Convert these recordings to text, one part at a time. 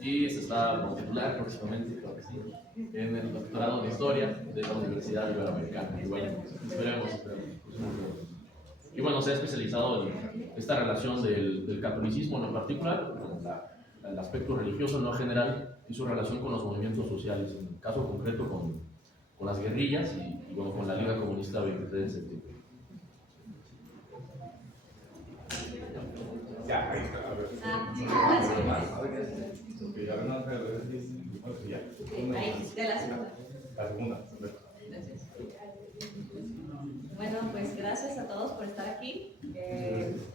y se está por titular próximamente, creo que sí, en el doctorado de Historia de la Universidad Iberoamericana. Y bueno, esperemos. Y bueno, se ha especializado en esta relación del catolicismo en lo particular, con el aspecto religioso en lo general, y su relación con los movimientos sociales, en el caso concreto con las guerrillas y bueno, con la Liga Comunista 23 de septiembre. Ya, ahí está. Ahí, de la segunda. La segunda. Gracias. Bueno, pues gracias a todos por estar aquí.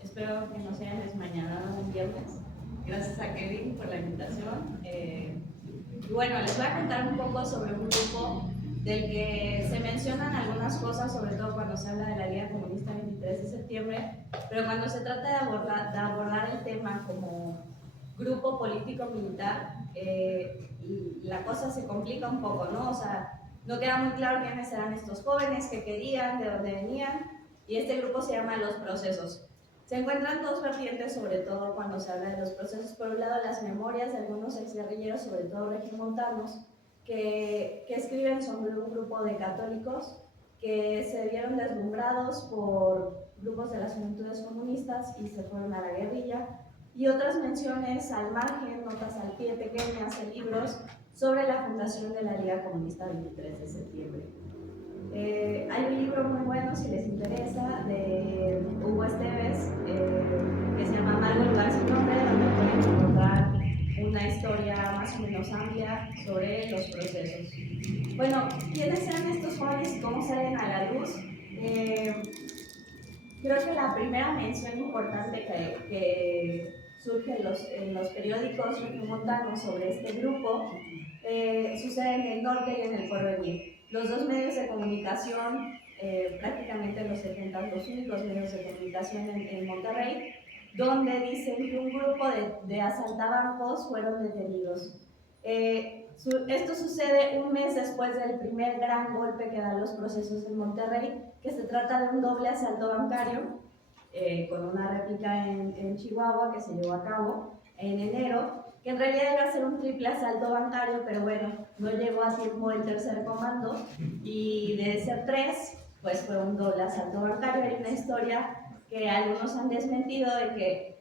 Espero que no se hayan desmañanado un viernes. Gracias a Kevin por la invitación. Y bueno, les voy a contar un poco sobre un grupo del que se mencionan algunas cosas, sobre todo cuando se habla de la Liga Comunista 23 de septiembre, pero cuando se trata de abordar el tema como grupo político-militar, la cosa se complica un poco, ¿no? O sea, no queda muy claro quiénes eran estos jóvenes, qué querían, de dónde venían, y este grupo se llama Los Procesos. Se encuentran dos vertientes, sobre todo cuando se habla de los procesos. Por un lado, las memorias de algunos exguerrilleros, sobre todo regiomontanos, que escriben sobre un grupo de católicos que se vieron deslumbrados por grupos de las juventudes comunistas y se fueron a la guerrilla, y otras menciones al margen, notas al pie pequeñas en libros sobre la fundación de la Liga Comunista 23 de septiembre. Hay un libro muy bueno, si les interesa, de Hugo Esteves, que se llama Amargo lugar sin nombre, donde pueden encontrar una historia más o menos amplia sobre los procesos. Bueno, ¿quiénes eran estos jóvenes y cómo salen a la luz? Creo que la primera mención importante que surge en los periódicos regiomontanos sobre este grupo sucede en el norte y en el porvenir. Los dos medios de comunicación, prácticamente en los 70, los únicos medios de comunicación en Monterrey, donde dicen que un grupo de asaltabancos fueron detenidos. Esto sucede un mes después del primer gran golpe que dan los procesos en Monterrey, que se trata de un doble asalto bancario, con una réplica en Chihuahua que se llevó a cabo en enero, que en realidad iba a ser un triple asalto bancario, pero bueno, no llegó a tiempo el tercer comando, y de ser tres, pues fue un doble asalto bancario. Hay una historia que algunos han desmentido de que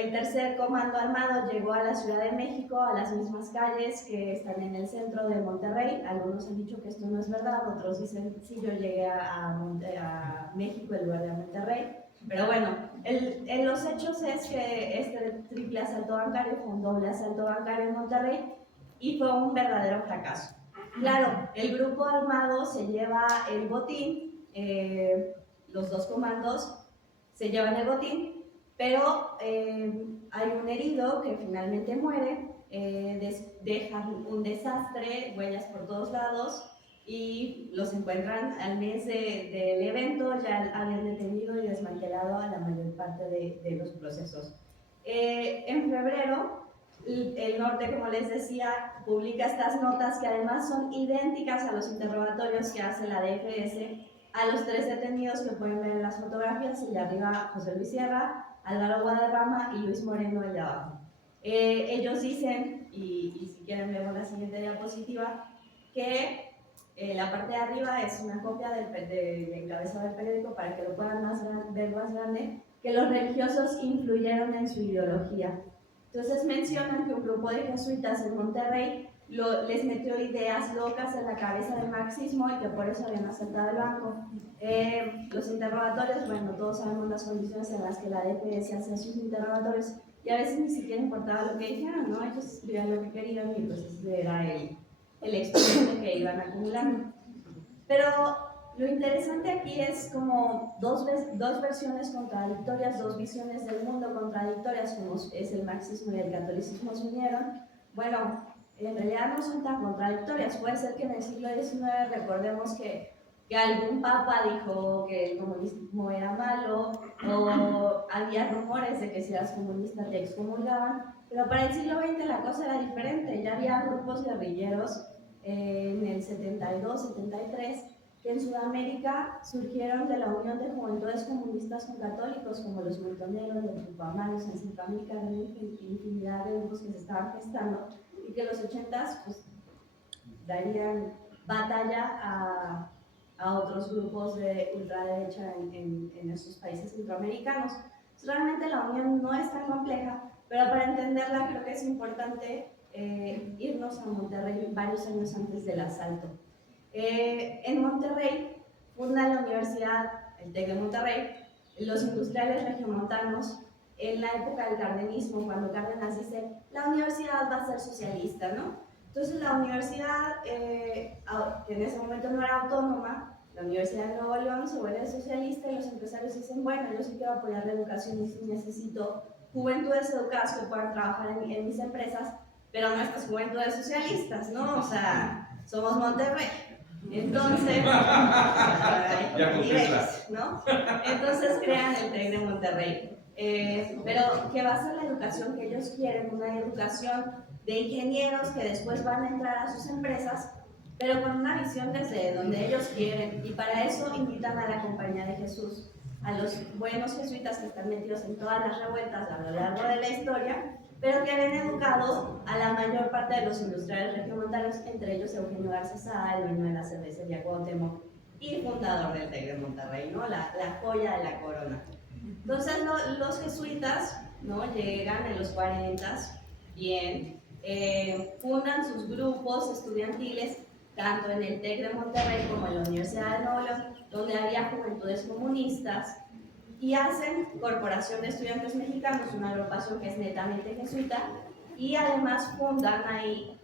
el tercer comando armado llegó a la Ciudad de México, a las mismas calles que están en el centro de Monterrey. Algunos han dicho que esto no es verdad, otros dicen sí, yo llegué a México en lugar de a Monterrey. Pero bueno, en los hechos es que este triple asalto bancario fue un doble asalto bancario en Monterrey y fue un verdadero fracaso. Claro, el grupo armado se lleva el botín, los dos comandos se llevan el botín, pero hay un herido que finalmente muere, deja un desastre, huellas por todos lados, y los encuentran al mes del evento, ya habían detenido y desmantelado a la mayor parte de los procesos. En febrero, el norte, como les decía, publica estas notas que además son idénticas a los interrogatorios que hace la DFS a los tres detenidos que pueden ver en las fotografías, el de arriba José Luis Sierra, Álvaro Guadarrama y Luis Moreno, el de abajo. Ellos dicen, y si quieren vemos la siguiente diapositiva, que la parte de arriba es una copia del encabezado del periódico para que lo puedan ver más grande, que los religiosos influyeron en su ideología. Entonces mencionan que un grupo de jesuitas en Monterrey les metió ideas locas en la cabeza del marxismo y que por eso habían asaltado el banco. Los interrogatorios, bueno, todos sabemos las condiciones en las que la DPS hace sus interrogatorios y a veces ni siquiera importaba lo que dijeran, ¿no? Ellos escribían lo que querían y pues ese era el expediente que iban acumulando. Pero lo interesante aquí es como dos versiones contradictorias, dos visiones del mundo contradictorias, como es el marxismo y el catolicismo se unieron. Bueno, en realidad no son tan contradictorias. Puede ser que en el siglo XIX recordemos que algún papa dijo que el comunismo era malo, o había rumores de que si eras comunista te excomulgaban, pero para el siglo XX la cosa era diferente. Ya había grupos guerrilleros en el 72, 73, que en Sudamérica surgieron de la unión de juventudes comunistas con católicos, como los montoneros, los tupamaros. En Centroamérica había una infinidad de grupos que se estaban gestando y que los 80s pues, darían batalla a otros grupos de ultraderecha en estos países centroamericanos. Realmente la unión no es tan compleja, pero para entenderla creo que es importante irnos a Monterrey varios años antes del asalto. En Monterrey funda la universidad, el TEC de Monterrey, los industriales regiomontanos en la época del cardenismo, cuando Cárdenas dice la universidad va a ser socialista, ¿no? Entonces la universidad, que en ese momento no era autónoma, la Universidad de Nuevo León se vuelve socialista y los empresarios dicen, bueno, yo sí quiero apoyar la educación y necesito juventudes educadas que puedan trabajar en mis empresas, pero no estas juventudes socialistas, ¿no? O sea, somos Monterrey. Entonces, ¿no? Entonces crean el TEC de Monterrey. Pero que va a ser la educación que ellos quieren, una educación de ingenieros que después van a entrar a sus empresas, pero con una visión desde donde ellos quieren. Y para eso invitan a la Compañía de Jesús, a los buenos jesuitas que están metidos en todas las revueltas a lo largo de la historia, pero que habían educado a la mayor parte de los industriales regiomontanos, entre ellos Eugenio Garza Sada, el dueño de la cervecería Cuauhtémoc y fundador del TEC de Monterrey, ¿no? la joya de la corona. Entonces los jesuitas, ¿no? Llegan en los 40, bien, fundan sus grupos estudiantiles, tanto en el TEC de Monterrey como en la Universidad de Nuevo León, donde había juventudes comunistas, y hacen Corporación de Estudiantes Mexicanos, una agrupación que es netamente jesuita, y además fundan ahí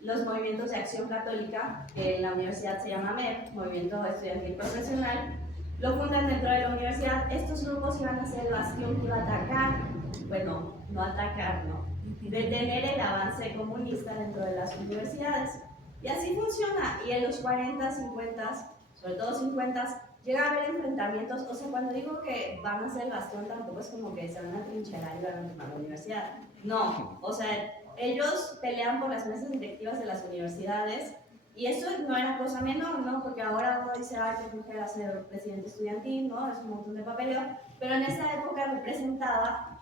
los movimientos de acción católica, que en la universidad se llama MEP, Movimiento Estudiantil Profesional. Lo fundan dentro de la universidad. Estos grupos iban a ser el bastión que iba a atacar, bueno, no atacar, no, detener el avance comunista dentro de las universidades. Y así funciona. Y en los 40, 50, sobre todo 50, llega a haber enfrentamientos. O sea, cuando digo que van a ser el bastión, tampoco es como que se van a trincherar y van a tomar la universidad. No, o sea, ellos pelean por las mesas directivas de las universidades. Y eso no era cosa menor, ¿no? Porque ahora uno dice, ay, qué flojera ser presidente estudiantil, ¿no? Es un montón de papeleo. Pero en esa época representaba,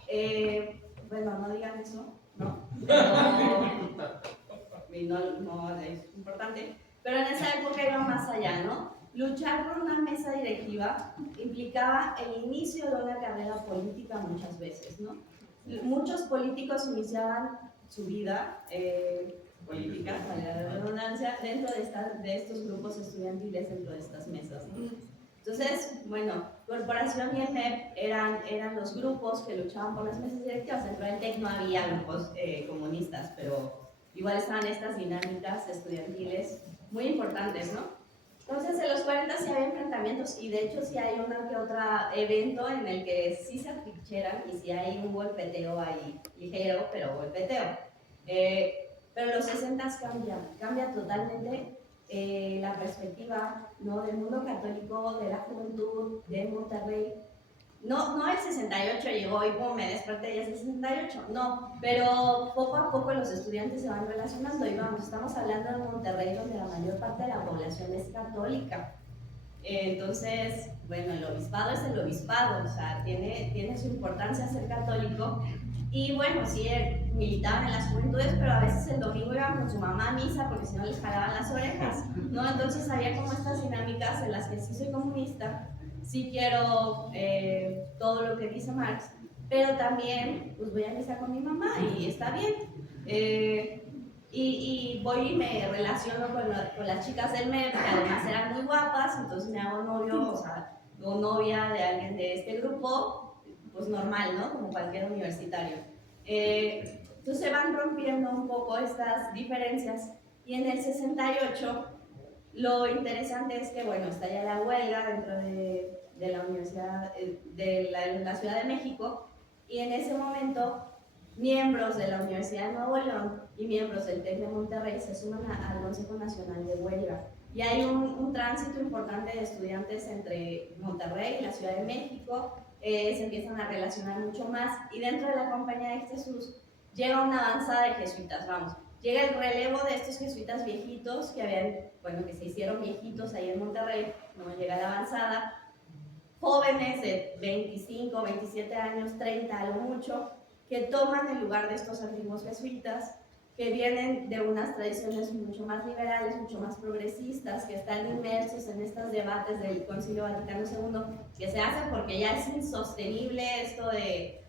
bueno, no digan eso, ¿no? No es importante. Pero en esa época iba más allá, ¿no? Luchar por una mesa directiva implicaba el inicio de una carrera política muchas veces, ¿no? Muchos políticos iniciaban su vida política, para la redundancia, dentro de estos grupos estudiantiles, dentro de estas mesas, ¿no? Entonces, bueno, Corporación y el MEP eran los grupos que luchaban por las mesas directivas. Dentro del TEC no había grupos comunistas, pero igual estaban estas dinámicas estudiantiles muy importantes, ¿no? Entonces, en los 40 sí había enfrentamientos y de hecho sí hay uno que otro evento en el que sí se atrincheran y sí hay un golpeteo ahí, ligero, pero golpeteo. Pero los 60 cambia totalmente la perspectiva, ¿no? Del mundo católico, de la juventud, de Monterrey. No el 68 llegó y pum, me desperté y es el 68, no, pero poco a poco los estudiantes se van relacionando y vamos, estamos hablando de Monterrey donde la mayor parte de la población es católica. Entonces, bueno, el obispado es el obispado, o sea, tiene su importancia ser católico. Y bueno, sí, militaban en las juventudes, pero a veces el domingo iban con su mamá a misa porque si no les jalaban las orejas, ¿no? Entonces había como estas dinámicas en las que sí soy comunista, sí quiero todo lo que dice Marx, pero también pues voy a misa con mi mamá y está bien. Y voy y me relaciono con las chicas del MEP, que además eran muy guapas, entonces me hago novio, o sea, o novia de alguien de este grupo, pues normal, ¿no? Como cualquier universitario. Entonces se van rompiendo un poco estas diferencias y en el 68 lo interesante es que, bueno, está ya la huelga dentro de la Universidad, de la Ciudad de México, y en ese momento miembros de la Universidad de Nuevo León y miembros del TEC de Monterrey se suman al Consejo Nacional de Huelga. Y hay un tránsito importante de estudiantes entre Monterrey y la Ciudad de México, se empiezan a relacionar mucho más, y dentro de la Compañía de Jesús llega una avanzada de jesuitas, vamos. Llega el relevo de estos jesuitas viejitos que se hicieron viejitos ahí en Monterrey, no llega la avanzada, jóvenes de 25, 27 años, 30 a lo mucho, que toman el lugar de estos antiguos jesuitas, que vienen de unas tradiciones mucho más liberales, mucho más progresistas, que están inmersos en estos debates del Concilio Vaticano II, que se hacen porque ya es insostenible esto de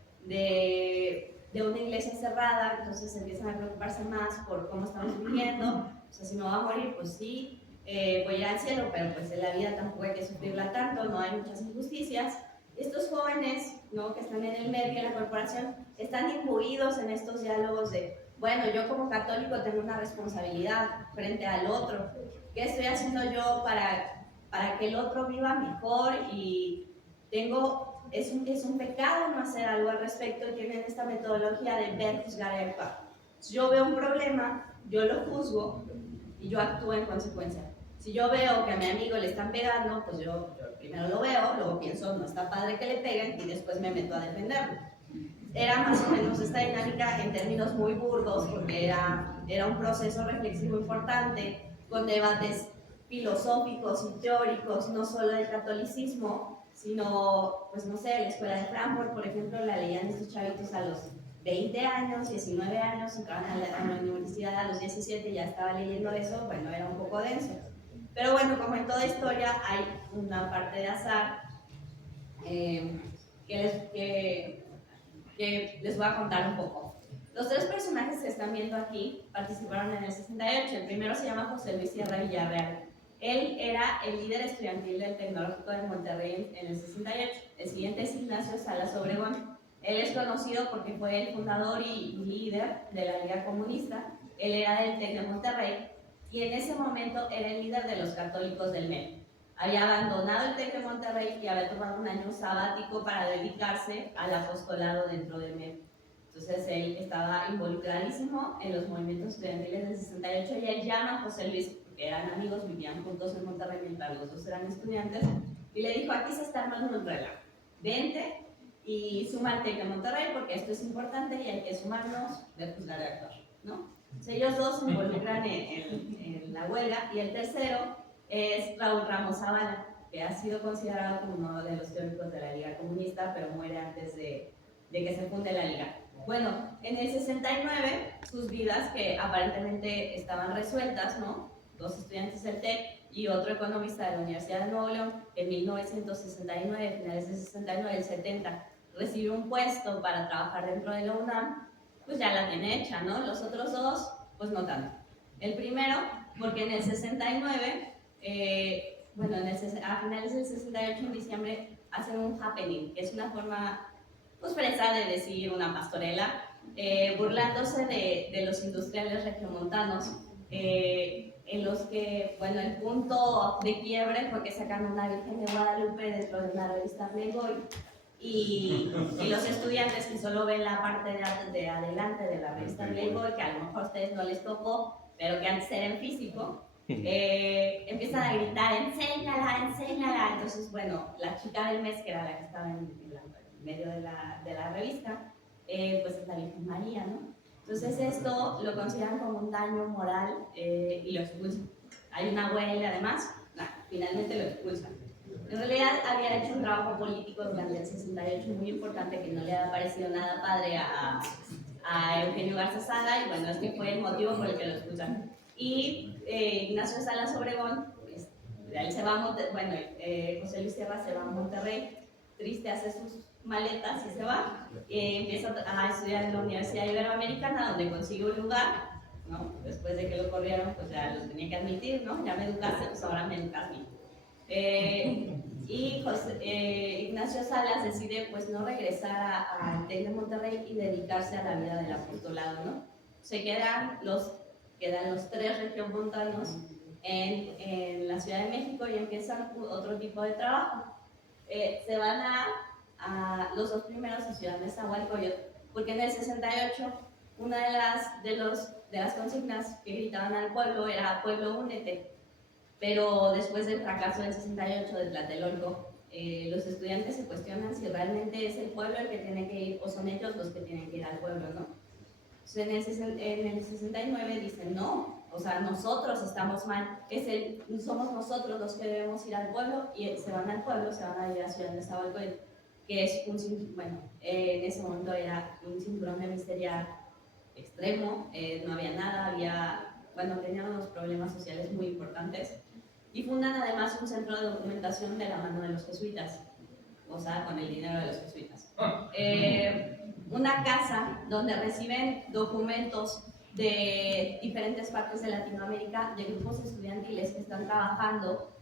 una iglesia cerrada, entonces empiezan a preocuparse más por cómo estamos viviendo, o sea, si no va a morir, pues sí, voy a ir al cielo, pero pues en la vida tampoco hay que sufrirla tanto, no hay muchas injusticias. Estos jóvenes, ¿no?, que están en el medio de la corporación, están imbuidos en estos diálogos de, bueno, yo como católico tengo una responsabilidad frente al otro, ¿qué estoy haciendo yo para que el otro viva mejor? Y es un pecado no hacer algo al respecto, y tienen esta metodología de ver, juzgar y actuar. Si yo veo un problema, yo lo juzgo y yo actúo en consecuencia. Si yo veo que a mi amigo le están pegando, pues yo primero lo veo, luego pienso, no está padre que le peguen, y después me meto a defenderlo. Era más o menos esta dinámica en términos muy burdos, porque era un proceso reflexivo importante, con debates filosóficos y teóricos, no solo del catolicismo, sino, pues no sé, la escuela de Frankfurt, por ejemplo, la leían estos chavitos a los 20 años, 19 años, entraban a la universidad a los 17, ya estaba leyendo eso, bueno, era un poco denso. Pero bueno, como en toda historia, hay una parte de azar que les voy a contar un poco. Los tres personajes que están viendo aquí participaron en el 68. El primero se llama José Luis Sierra Villarreal. Él era el líder estudiantil del Tecnológico de Monterrey en el 68. El siguiente es Ignacio Salas Obregón. Él es conocido porque fue el fundador y líder de la Liga Comunista. Él era del TEC de Monterrey y en ese momento era el líder de los católicos del MED. Había abandonado el TEC de Monterrey y había tomado un año sabático para dedicarse al apostolado dentro del MED. Entonces él estaba involucradísimo en los movimientos estudiantiles del 68 y él llama a José Luis, porque eran amigos, vivían juntos en Monterrey mientras los dos eran estudiantes, y le dijo, aquí se está armando un relajo, vente y suma al TEC de Monterrey porque esto es importante y hay que sumarnos, ver, juzgar y actuar, ¿no? Entonces ellos dos se involucran en la huelga, y el tercero es Raúl Ramos Zavala, que ha sido considerado como uno de los teóricos de la Liga Comunista, pero muere antes de que se funde la Liga. Bueno, en el 69, sus vidas, que aparentemente estaban resueltas, ¿no? Dos estudiantes del TEC y otro economista de la Universidad de Nuevo León, en 1969, finales del 69, el 70, recibió un puesto para trabajar dentro de la UNAM, pues ya la tiene hecha, ¿no? Los otros dos, pues no tanto. El primero, porque en el 69, a finales del 68, en diciembre, hacen un happening, que es una forma pues fresa de decir una pastorela, burlándose de los industriales regiomontanos, en los que, bueno, el punto de quiebre fue que sacan una Virgen de Guadalupe dentro de una revista Playboy, y los estudiantes que solo ven la parte de adelante de la revista Playboy, que a lo mejor a ustedes no les tocó, pero que antes era en físico, empiezan a gritar, enséñala, enséñala. Entonces, bueno, la chica del mes, que era la que estaba en medio de la revista, pues es la Virgen María, ¿no? Entonces esto lo consideran como un daño moral y lo expulsan. Hay una huelga además, finalmente lo expulsan. En realidad había hecho un trabajo político durante el 68 muy importante que no le había parecido nada padre a Eugenio Garza Sada, y bueno, este fue el motivo por el que lo expulsan. Y Ignacio Salas Obregón, pues, él se va a Monterrey, José Luis Sierra se va a Monterrey, triste, hace sus maletas y se va, empieza a estudiar en la Universidad Iberoamericana, donde consigue un lugar, ¿no? Después de que lo corrieron, pues ya los tenía que admitir, ¿no? Ya me educaste, pues ahora me educas a mí. Y Ignacio Salas decide pues no regresar al TEC de Monterrey y dedicarse a la vida del apostolado, ¿no? Se quedan los tres regiomontanos en la Ciudad de México y empiezan otro tipo de trabajo. Se van a los dos primeros a Ciudad Nezahualcóyotl, porque en el 68 una de las consignas que gritaban al pueblo era "Pueblo, únete". Pero después del fracaso del 68 de Tlatelolco, los estudiantes se cuestionan si realmente es el pueblo el que tiene que ir o son ellos los que tienen que ir al pueblo, ¿no? Entonces, en el 69 dicen no, o sea, nosotros estamos mal, somos nosotros los que debemos ir al pueblo, y se van al pueblo, se van a ir a Ciudad de Nezahualcóyotl, que es en ese momento era un cinturón ministerial extremo, no había nada, tenían unos problemas sociales muy importantes, y fundan además un centro de documentación de la mano de los jesuitas, o sea, con el dinero de los jesuitas. Una casa donde reciben documentos de diferentes partes de Latinoamérica, de grupos estudiantiles que están trabajando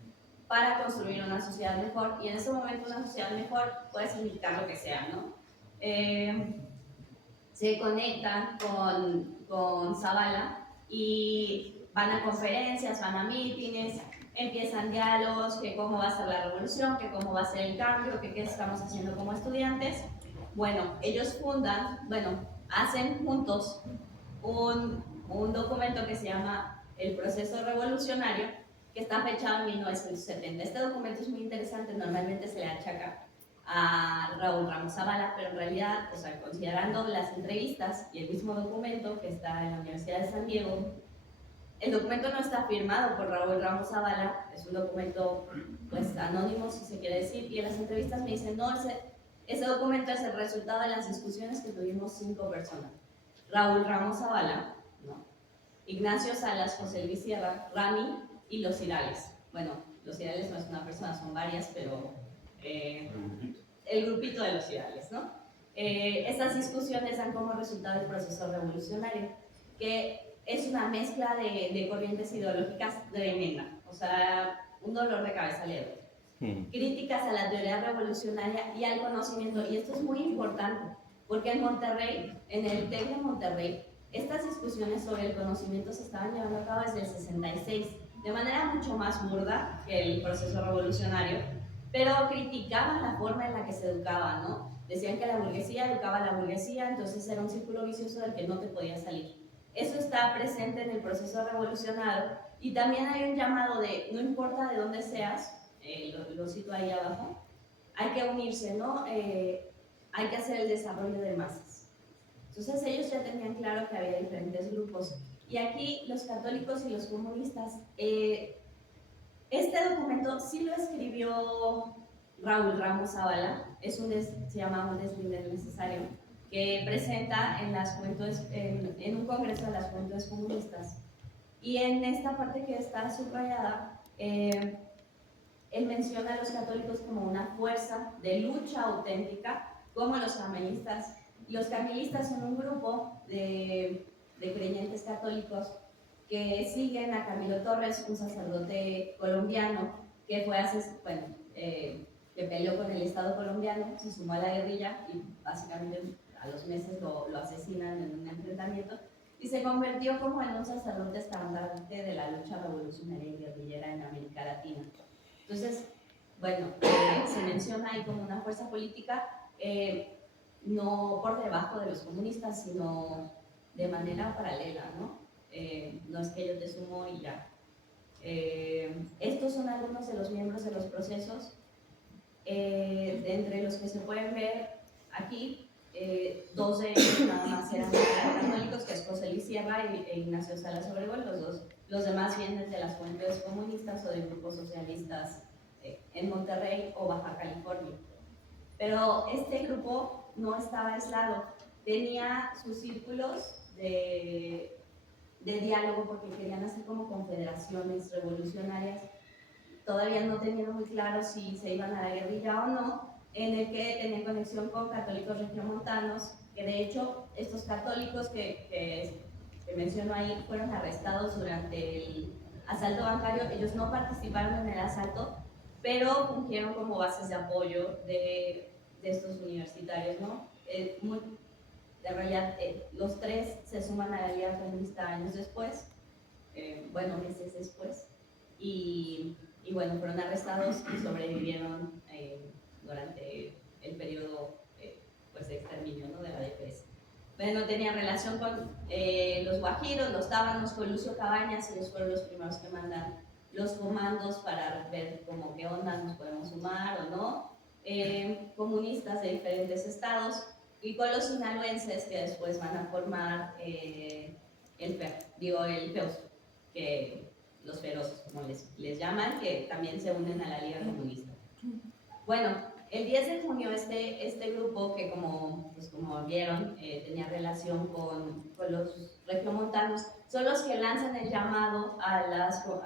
para construir una sociedad mejor, y en ese momento una sociedad mejor puede significar lo que sea, ¿no? Se conectan con Zavala y van a conferencias, van a mítines, empiezan diálogos, que cómo va a ser la revolución, que cómo va a ser el cambio, que qué estamos haciendo como estudiantes. Bueno, ellos hacen juntos un documento que se llama El Proceso Revolucionario, que está fechado en 1970. Este documento es muy interesante, normalmente se le achaca a Raúl Ramos Zavala, pero en realidad, considerando las entrevistas y el mismo documento que está en la Universidad de San Diego, el documento no está firmado por Raúl Ramos Zavala, es un documento anónimo, si se quiere decir, y en las entrevistas me dicen, no, ese documento es el resultado de las discusiones que tuvimos 5 personas. Raúl Ramos Zavala, ¿no? Ignacio Salas, José Luis Sierra, Rami y Los Irales. Bueno, Los Irales no es una persona, son varias, pero el grupito de Los Irales, ¿no? Estas discusiones dan como resultado el proceso revolucionario, que es una mezcla de corrientes ideológicas tremenda, o sea, un dolor de cabeza leve. Críticas a la teoría revolucionaria y al conocimiento, y esto es muy importante, porque en Monterrey, en el TEC de Monterrey, estas discusiones sobre el conocimiento se estaban llevando a cabo desde el 66, de manera mucho más burda que el proceso revolucionario, pero criticaban la forma en la que se educaba, ¿no? Decían que la burguesía educaba a la burguesía, entonces era un círculo vicioso del que no te podías salir. Eso está presente en el proceso revolucionario, y también hay un llamado de, no importa de dónde seas, lo cito ahí abajo, hay que unirse, ¿no? Hay que hacer el desarrollo de masas. Entonces ellos ya tenían claro que había diferentes grupos. Y aquí los católicos y los comunistas, este documento sí lo escribió Raúl Ramos Zavala, se llama Un deslinde necesario, que presenta en las juventudes, en un congreso de las juventudes comunistas. Y en esta parte que está subrayada, él menciona a los católicos como una fuerza de lucha auténtica, como los carmelistas. Los carmelistas son un grupo de creyentes católicos que siguen a Camilo Torres, un sacerdote colombiano que que peleó con el Estado colombiano, se sumó a la guerrilla y básicamente a los meses lo asesinan en un enfrentamiento, y se convirtió como en un sacerdote estandarte de la lucha revolucionaria y guerrillera en América Latina. Entonces, se menciona ahí como una fuerza política, no por debajo de los comunistas, sino de manera paralela, ¿no? No es que yo te sumo y ya. Estos son algunos de los miembros de los procesos, entre los que se pueden ver aquí, 2 de ellos nada más eran católicos, que es José Luis Sierra e Ignacio Salas Obregón. Los demás vienen de las fuentes comunistas o de grupos socialistas en Monterrey o Baja California. Pero este grupo no estaba aislado, tenía sus círculos de diálogo, porque querían hacer como confederaciones revolucionarias, todavía no teniendo muy claro si se iban a la guerrilla o no, en el que tenían conexión con católicos regiomontanos, que de hecho estos católicos que menciono ahí fueron arrestados durante el asalto bancario. Ellos no participaron en el asalto, pero fungieron como bases de apoyo de estos universitarios, ¿no? De realidad, los 3 se suman a la Liga Comunista años después, meses después, y fueron arrestados y sobrevivieron durante el periodo de exterminio, ¿no?, de la DPS. No tenían relación con los guajiros, los tábanos, con Lucio Cabañas. Ellos fueron los primeros que mandan los comandos para ver como qué onda, nos podemos sumar o no. Comunistas de diferentes estados, y con los sinaloenses que después van a formar el PEUS, que los feroces, como les llaman, que también se unen a la Liga Comunista. Bueno, el 10 de junio este grupo, que pues como vieron, tenía relación con los regiomontanos, son los que lanzan el llamado a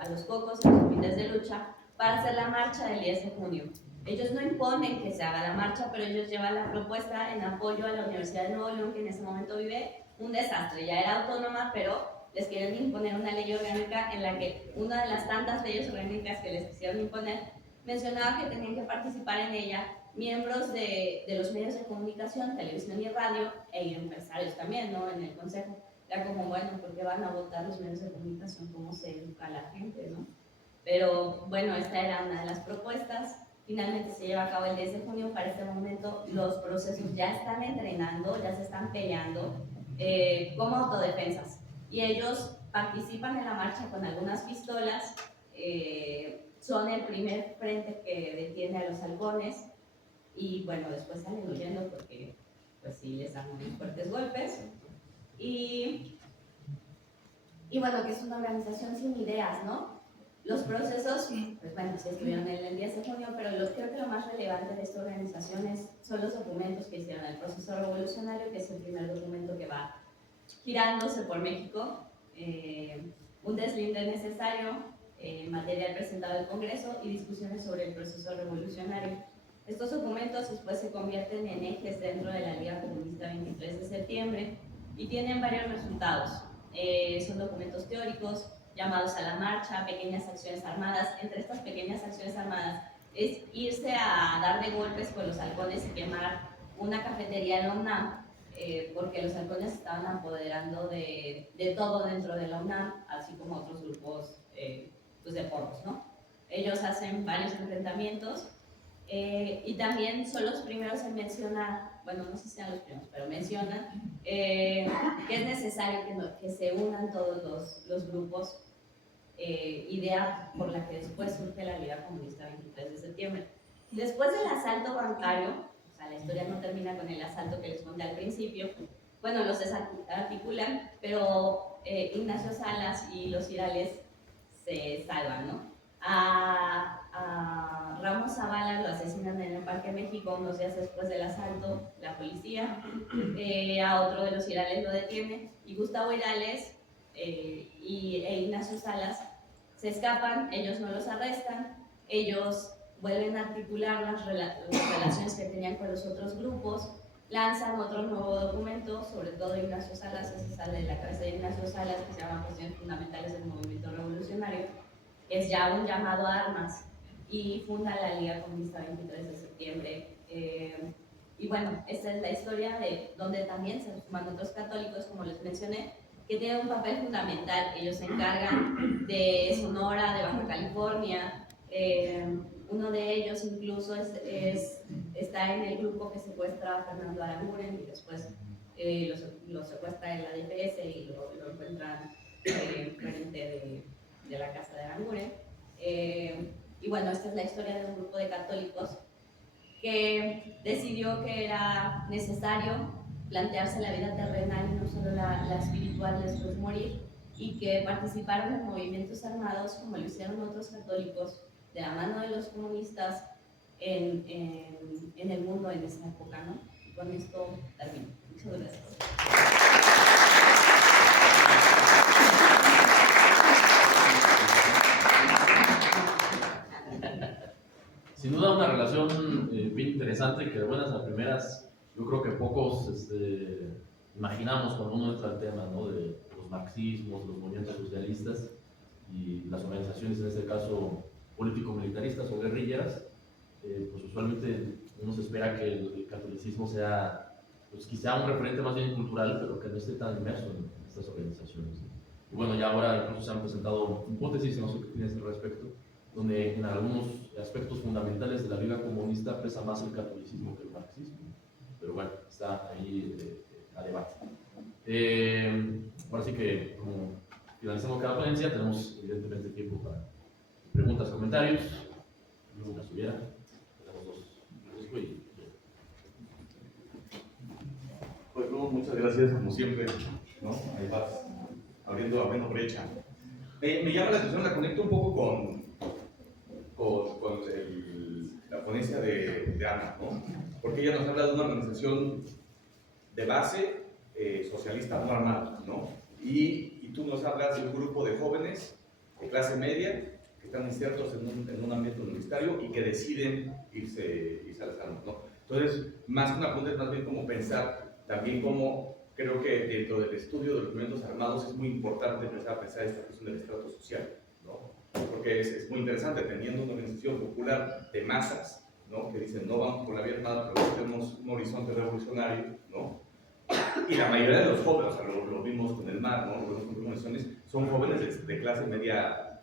los cocos, a los comités de lucha, para hacer la marcha del 10 de junio. Ellos no imponen que se haga la marcha, pero ellos llevan la propuesta en apoyo a la Universidad de Nuevo León, que en ese momento vive un desastre. Ya era autónoma, pero les quieren imponer una ley orgánica en la que una de las tantas leyes orgánicas que les quisieron imponer mencionaba que tenían que participar en ella miembros de los medios de comunicación, televisión y radio, e empresarios también, ¿no? En el consejo. Era como, bueno, ¿por qué van a votar los medios de comunicación? ¿Cómo se educa a la gente, no? Pero bueno, esta era una de las propuestas. Finalmente se lleva a cabo el 10 de junio. Para este momento los procesos ya están entrenando, ya se están peleando como autodefensas. Y ellos participan en la marcha con algunas pistolas, son el primer frente que detiene a los halcones y bueno, después salen huyendo porque pues sí les dan unos fuertes golpes. Y bueno, que es una organización sin ideas, ¿no? Los procesos, pues bueno, sí estuvieron en el 10 de junio, pero creo que lo más relevante de esta organización son los documentos que hicieron el proceso revolucionario, que es el primer documento que va girándose por México, un deslinde necesario, material presentado al Congreso y discusiones sobre el proceso revolucionario. Estos documentos después se convierten en ejes dentro de la Liga Comunista 23 de septiembre y tienen varios resultados. Son documentos teóricos, llamados a la marcha, pequeñas acciones armadas. Entre estas pequeñas acciones armadas es irse a dar de golpes con los halcones y quemar una cafetería en la UNAM, porque los halcones estaban apoderando de todo dentro de la UNAM, así como otros grupos pues de porros, ¿no? Ellos hacen varios enfrentamientos y también son los primeros en mencionar, bueno, no sé si sean los primeros, pero mencionan que es necesario que se unan todos los grupos, idea por la que después surge la Liga Comunista 23 de septiembre. Después del asalto bancario, o sea, la historia no termina con el asalto que les conté al principio, bueno, los desarticulan, pero Ignacio Salas y los Irales se salvan, ¿no? A Ramos Zavala lo asesinan en el Parque México unos días después del asalto, la policía, a otro de los Irales lo detiene, y Gustavo Irales e Ignacio Salas se escapan, ellos no los arrestan, ellos vuelven a articular las relaciones que tenían con los otros grupos, lanzan otro nuevo documento, sobre todo Ignacio Salas, ese sale de la cabeza de Ignacio Salas, que se llama Cuestiones Fundamentales del Movimiento Revolucionario, es ya un llamado a armas, y funda la Liga Comunista 23 de septiembre. Y bueno, esta es la historia de donde también se suman otros católicos, como les mencioné, que tienen un papel fundamental. Ellos se encargan de Sonora, de Baja California. Uno de ellos incluso está en el grupo que secuestra a Fernando Aranguren y después lo secuestra en la DPS y lo encuentran frente de la casa de Aranguren. Y bueno, esta es la historia de un grupo de católicos que decidió que era necesario plantearse la vida terrenal y no solo la espiritual después de morir, y que participaron en movimientos armados como lo hicieron otros católicos de la mano de los comunistas en el mundo en esa época, ¿no? Y con esto termino. Muchas gracias. Sin duda una relación bien interesante, que de buenas a primeras yo creo que pocos imaginamos cuando uno entra al tema, ¿no? De los marxismos, los movimientos socialistas y las organizaciones, en este caso político-militaristas o guerrilleras. Pues usualmente uno se espera que el catolicismo sea, pues quizá un referente más bien cultural, pero que no esté tan inmerso en estas organizaciones. Y bueno, ya ahora incluso se han presentado hipótesis, no sé qué tienes al respecto, donde en algunos aspectos fundamentales de la vida comunista pesa más el catolicismo que el marxismo. Pero bueno, está ahí a debate. Ahora sí que, como finalizamos cada ponencia, tenemos evidentemente tiempo para preguntas, comentarios, si las hubiera. Tenemos dos y gracias, como siempre, ¿no? Ahí vas, abriendo brecha. Me llama la atención, la conecto un poco con la ponencia de Ana, ¿no? Porque ella nos habla de una organización de base socialista no armada, ¿no? Y tú nos hablas de un grupo de jóvenes de clase media que están insertos en un ambiente universitario y que deciden irse a las armas, ¿no? Entonces, más que una pregunta es más bien como pensar también cómo creo que dentro del estudio de los movimientos armados es muy importante empezar a pensar esta cuestión del estrato social, ¿no? Porque es muy interesante, teniendo una organización popular de masas, ¿no? Que dicen no vamos por la vía armada, pero tenemos un horizonte revolucionario, ¿no? Y la mayoría de los jóvenes, o sea, lo vimos con el MAR, ¿no? Lo vimos con organizaciones, son jóvenes de clase media,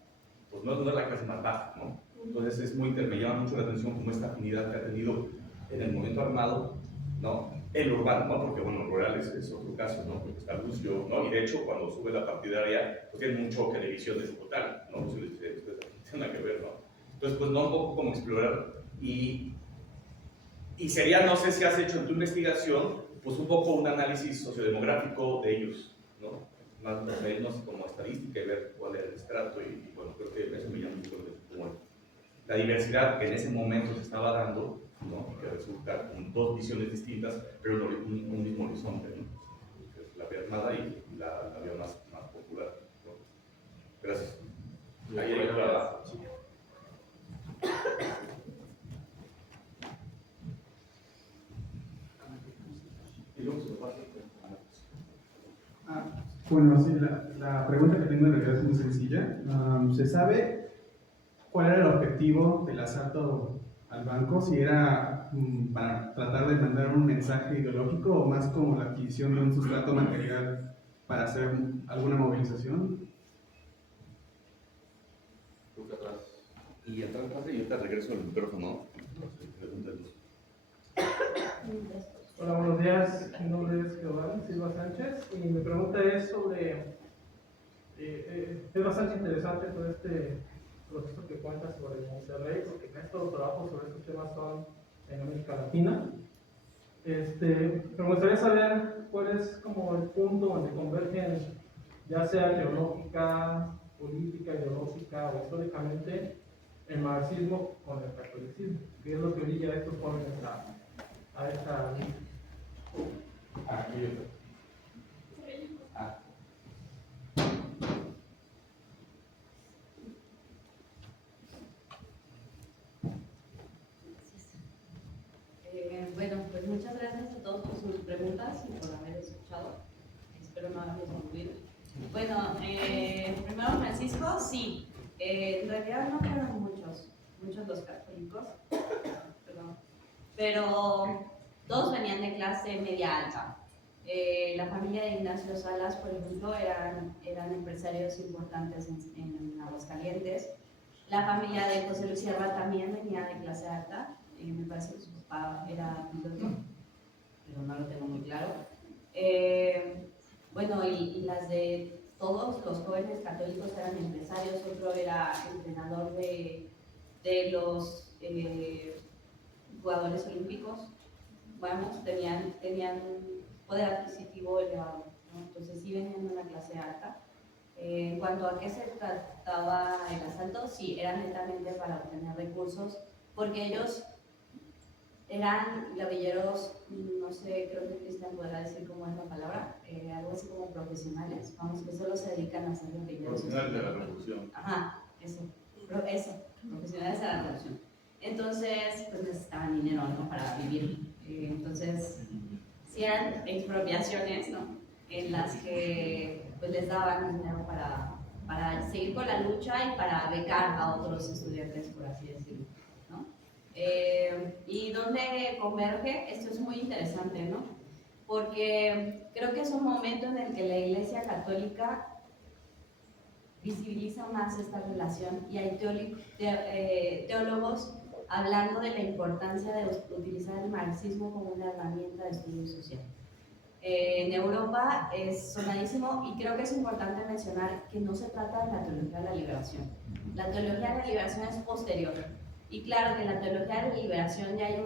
pues no es la clase más baja, ¿no? Entonces me llama mucho la atención como esta afinidad que ha tenido en el movimiento armado, ¿no? El urbano, ¿no? Porque bueno, el rural es otro caso, ¿no? Porque está Lucio, ¿no? Y de hecho cuando sube la partidaria, pues tiene un choque de visiones brutal, ¿no? Lucio dice, esto no tiene nada que ver, ¿no? Entonces, pues no, un poco como explorar y sería, no sé si has hecho en tu investigación, pues un poco un análisis sociodemográfico de ellos, ¿no? Más o menos como estadística y ver cuál era el estrato y bueno, creo que eso me llama mucho como la diversidad que en ese momento se estaba dando, ¿no? Que resulta con dos visiones distintas, pero un mismo horizonte, ¿no? Que es la vía armada y la vía más popular, ¿no? Gracias. Ahí para abajo. Y luego se lo pasa. Bueno, sí, la pregunta que tengo en realidad es muy sencilla. ¿Se sabe cuál era el objetivo del asalto al banco? Si era para tratar de mandar un mensaje ideológico o más como la adquisición de un sustrato material para hacer alguna movilización. Y atrás y yo te regreso el micrófono. Hola, buenos días. Mi nombre es Giovanni Silva Sánchez y mi pregunta es sobre. Es bastante interesante todo este proceso que cuenta sobre Monterrey, porque estos trabajos sobre estos temas son en América Latina. Me gustaría saber cuál es como el punto donde convergen, ya sea geológica, política, ideológica o históricamente, el marxismo con el catolicismo, que es lo que orilla a estos jóvenes a esta. Bueno, pues muchas gracias a todos por sus preguntas y por haber escuchado. Espero no haberlos confundido. Bueno, primero Francisco, sí. En realidad no fueron muchos los católicos, perdón, pero todos venían de clase media alta. La familia de Ignacio Salas, por ejemplo, eran empresarios importantes en Aguascalientes. La familia de José Luis Sierra también venía de clase alta. Me parece que su papá era piloto, pero no lo tengo muy claro. Bueno, y las de todos los jóvenes católicos eran empresarios, otro era entrenador de los jugadores olímpicos. Vamos, tenían un poder adquisitivo elevado, ¿no? Entonces sí venían de una clase alta. En cuanto a qué se trataba el asalto, sí, era netamente para obtener recursos, porque ellos eran guerrilleros, no sé, creo que Cristian podrá decir cómo es la palabra, algo así como profesionales, vamos, que solo se dedican a ser guerrilleros. Profesionales de la revolución. Ajá, eso, profesionales de la revolución. Entonces, pues necesitaban dinero, ¿no?, para vivir. Entonces, sí eran expropiaciones, ¿no?, en las que pues les daban dinero para seguir con la lucha y para becar a otros estudiantes, por así decirlo, ¿no? ¿Y dónde converge? Esto es muy interesante, ¿no? Porque creo que es un momento en el que la Iglesia Católica visibiliza más esta relación y hay teólogos hablando de la importancia de utilizar el marxismo como una herramienta de estudio social. En Europa es sonadísimo y creo que es importante mencionar que no se trata de la teología de la liberación. La teología de la liberación es posterior. Y claro que en la teología de la liberación ya hay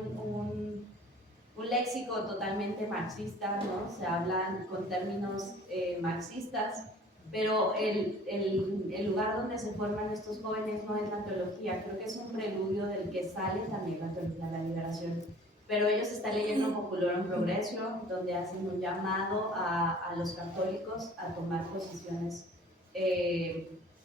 un léxico totalmente marxista, ¿no? Se hablan con términos marxistas, pero el lugar donde se forman estos jóvenes no es la teología, creo que es un preludio del que sale también la teología de la liberación. Pero ellos están leyendo Populorum Progressio, donde hacen un llamado a los católicos a tomar posiciones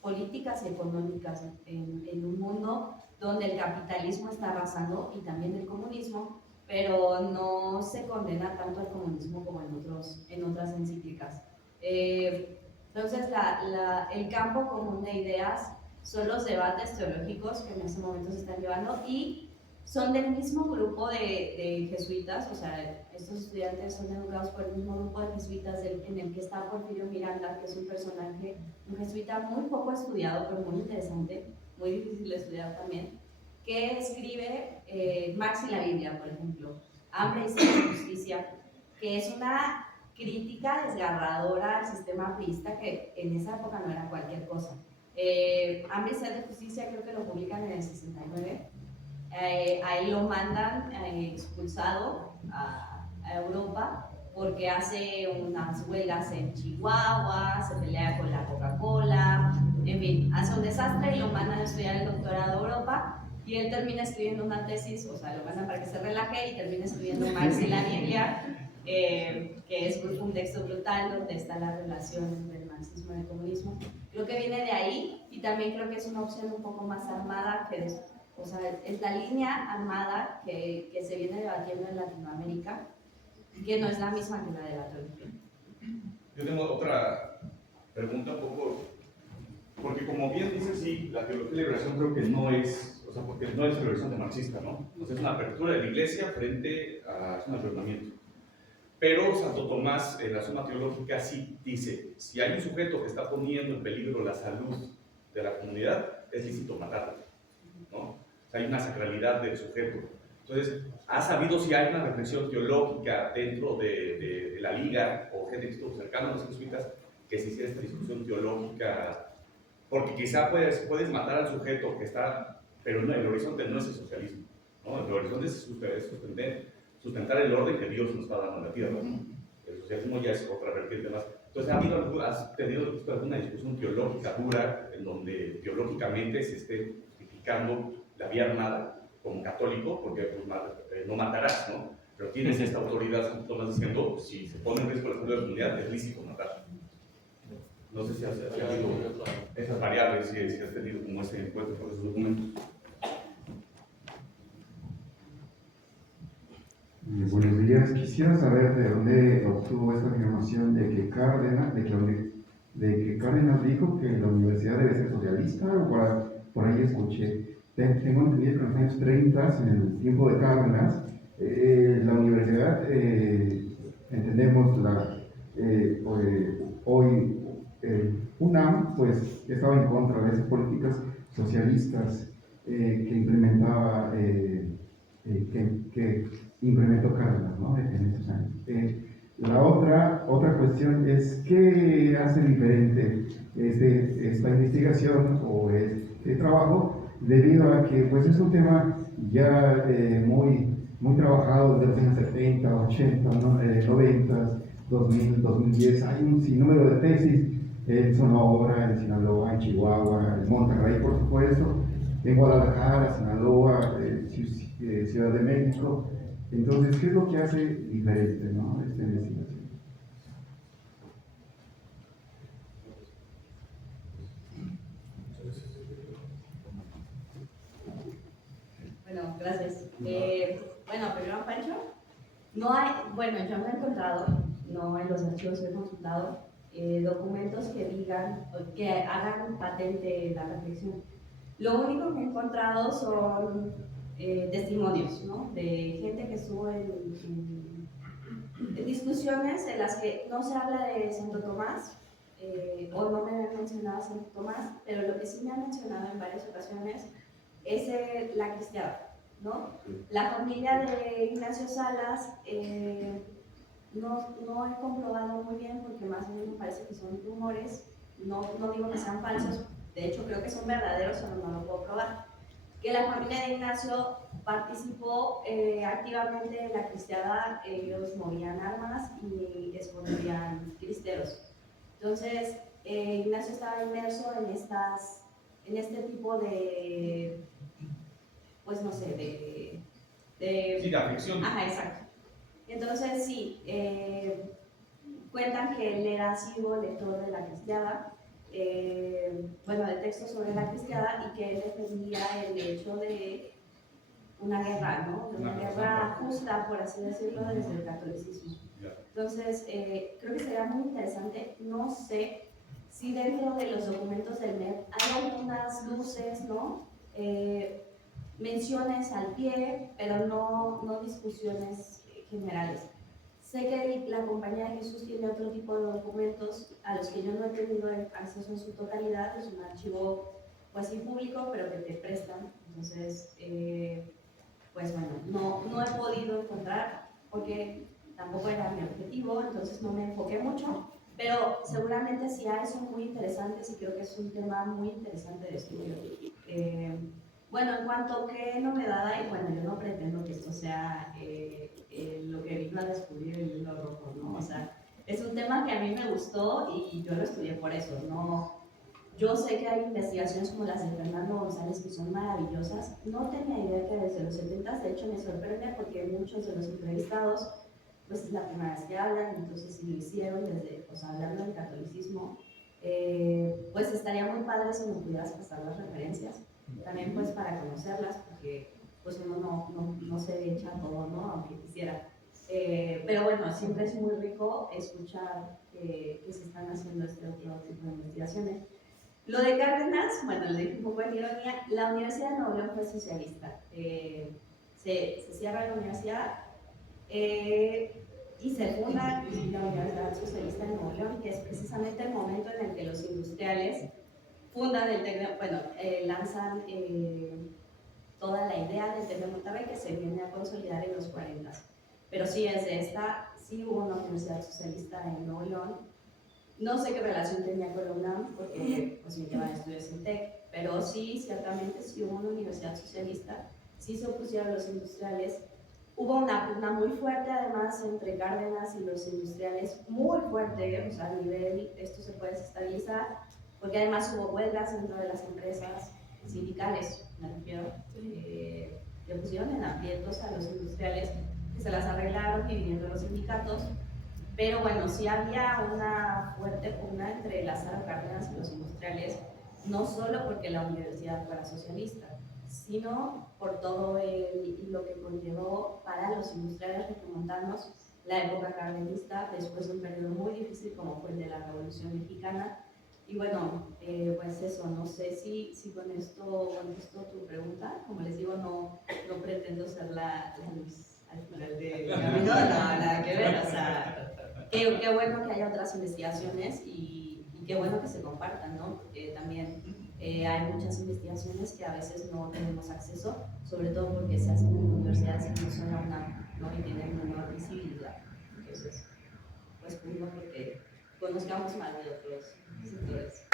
políticas y económicas en un mundo donde el capitalismo está arrasando y también el comunismo, pero no se condena tanto al comunismo como en otras encíclicas. Entonces, el campo común de ideas son los debates teológicos que en ese momento se están llevando y son del mismo grupo de jesuitas, o sea, estos estudiantes son educados por el mismo grupo de jesuitas en el que está Porfirio Miranda, que es un personaje, un jesuita muy poco estudiado, pero muy interesante, muy difícil de estudiar también, que escribe Marx y la Biblia, por ejemplo, Hambre y Sed de Justicia, que es una crítica desgarradora al sistema priista que en esa época no era cualquier cosa. Hambre y Sed de Justicia creo que lo publican en el 69. Ahí lo mandan expulsado a Europa porque hace unas huelgas en Chihuahua, se pelea con la Coca-Cola, en fin, hace un desastre y lo mandan a estudiar el doctorado a Europa y él termina escribiendo una tesis, o sea, lo mandan para que se relaje y termina escribiendo Marx y la Biblia, que es un texto brutal donde está la relación entre el marxismo y el comunismo. Creo que viene de ahí y también creo que es una opción un poco más armada que o sea, es la línea armada que se viene debatiendo en Latinoamérica, que no es la misma que la de la teología. Yo tengo otra pregunta un poco, porque como bien dice, sí, la teología de la liberación creo que no es, o sea, porque no es el horizonte marxista, ¿no? Entonces es una apertura de la iglesia frente a un afirmamiento. Pero Santo Tomás, en la Suma Teológica, sí dice, si hay un sujeto que está poniendo en peligro la salud de la comunidad, es lícito matarlo, ¿no? O sea, hay una sacralidad del sujeto. Entonces, ¿ha sabido si hay una reflexión teológica dentro de la Liga o gente que estuvo cercano a los jesuitas que se hiciera esta discusión teológica? Porque quizá puedes matar al sujeto que está, pero no, el horizonte no es el socialismo, ¿no? El horizonte es sustentar el orden que Dios nos está dando en la tierra, ¿no? El socialismo ya es otra vertiente más. Entonces, ¿has tenido alguna discusión teológica dura en donde teológicamente se esté justificando la vía armada como católico, porque pues, no matarás, ¿no? Pero tienes esta autoridad, Santo Tomás, diciendo, si se pone en riesgo la salud de la comunidad, es lícito matar. No sé si has tenido esas variables, si has tenido como ese encuentro con esos documentos. Buenos días. Quisiera saber de dónde obtuvo esta afirmación de que Cárdenas dijo que la universidad debe ser socialista, o por ahí escuché. Tengo entendido que en los años 30, en el tiempo de Cárdenas, la universidad, entendemos hoy UNAM, pues estaba en contra de esas políticas socialistas que implementaba, que implementó Cárdenas, ¿no? En esos años. La otra cuestión es, ¿qué hace diferente esta investigación o este trabajo? Debido a que pues, es un tema ya muy trabajado desde los años 70, 80, ¿no? 90, 2000, 2010. Hay un sinnúmero de tesis en Sonora, en Sinaloa, en Chihuahua, en Monterrey, por supuesto, en Guadalajara, Sinaloa, Ciudad de México. Entonces, ¿qué es lo que hace diferente, ¿no? Esta investigación? Bueno, gracias. Bueno, primero, Pancho, yo no he encontrado, no en los archivos he consultado, documentos que digan, que hagan patente la reflexión. Lo único que he encontrado son testimonios, ¿no? De gente que estuvo en discusiones en las que no se habla de Santo Tomás, o no me han mencionado a Santo Tomás, pero lo que sí me han mencionado en varias ocasiones es la cristiada, ¿no? La familia de Ignacio Salas, no he comprobado muy bien porque más bien me parece que son rumores, no digo que sean falsos, de hecho creo que son verdaderos, pero no lo puedo probar. que la familia de Ignacio participó activamente en la cristiada. Ellos movían armas y escondían cristeros. Entonces, Ignacio estaba inmerso en este tipo de, pues no sé, Sí, de aflicción. Ajá, exacto. Entonces, sí, cuentan que él era asiduo lector de la cristiada, bueno, de textos sobre la cristiada, y que él defendía el hecho de una guerra, ¿no? De una guerra justa, por así decirlo, desde el catolicismo. Entonces, creo que sería muy interesante. No sé si dentro de los documentos del MEP hay algunas luces, ¿no? Menciones al pie, pero no discusiones generales. Sé que la Compañía de Jesús tiene otro tipo de documentos a los que yo no he tenido acceso en su totalidad. Es un archivo, pues sí, público, pero que te prestan. Entonces, pues bueno, no he podido encontrar, porque tampoco era mi objetivo, entonces no me enfoqué mucho, pero seguramente sí hay, son muy interesantes y creo que es un tema muy interesante de estudio. Bueno, en cuanto a qué novedad hay, bueno, yo no pretendo que esto sea lo que vino a descubrir el hilo rojo, ¿no? O sea, es un tema que a mí me gustó y yo lo estudié por eso, ¿no? Yo sé que hay investigaciones como las de Fernando González que son maravillosas. No tenía idea que desde los 70s, de hecho me sorprende porque muchos de los entrevistados, pues es la primera vez que hablan, entonces si lo hicieron desde, o sea, hablando del catolicismo, pues estaría muy padre si me pudieras pasar las referencias, también pues para conocerlas, porque pues uno no se echa todo, ¿no? Aunque quisiera. Pero bueno, siempre es muy rico escuchar que se están haciendo este otro tipo de investigaciones. Lo de Cárdenas, bueno, lo dije un poco en ironía, la Universidad de Nuevo León fue socialista. Se cierra la universidad y se funda la Universidad Socialista de Nuevo León, que es precisamente el momento en el que los industriales fundan el TEC, bueno, lanzan toda la idea del TEC de Monterrey, que se viene a consolidar en los 40. Pero sí, desde esta, sí hubo una universidad socialista en Nuevo León. No sé qué relación tenía con la UNAM, porque pues me llevan estudios en TEC, pero sí, ciertamente sí hubo una universidad socialista, sí se opusieron los industriales. Hubo una pugna muy fuerte, además, entre Cárdenas y los industriales, muy fuerte, o sea, a nivel, esto se puede desestabilizar, porque además hubo huelgas dentro de las empresas sindicales, me refiero, que pusieron en aprietos a los industriales, que se las arreglaron dividiendo los sindicatos. Pero bueno, sí había una fuerte pugna entre Lázaro Cárdenas y los industriales, no solo porque la universidad fuera socialista, sino por todo lo que conllevó para los industriales regiomontanos la época cardenista, después de un periodo muy difícil como fue el de la Revolución Mexicana. Y bueno, pues eso, no sé si con esto contesto tu pregunta. Como les digo, no pretendo ser la luz al final del camino, no, nada que ver, o sea, qué bueno que haya otras investigaciones y qué bueno que se compartan, ¿no? Porque también hay muchas investigaciones que a veces no tenemos acceso, sobre todo porque se hacen en universidades que no son la UNAM, ¿no? Y tienen menor visibilidad. Entonces, pues uno porque conozcamos más de otros sectores.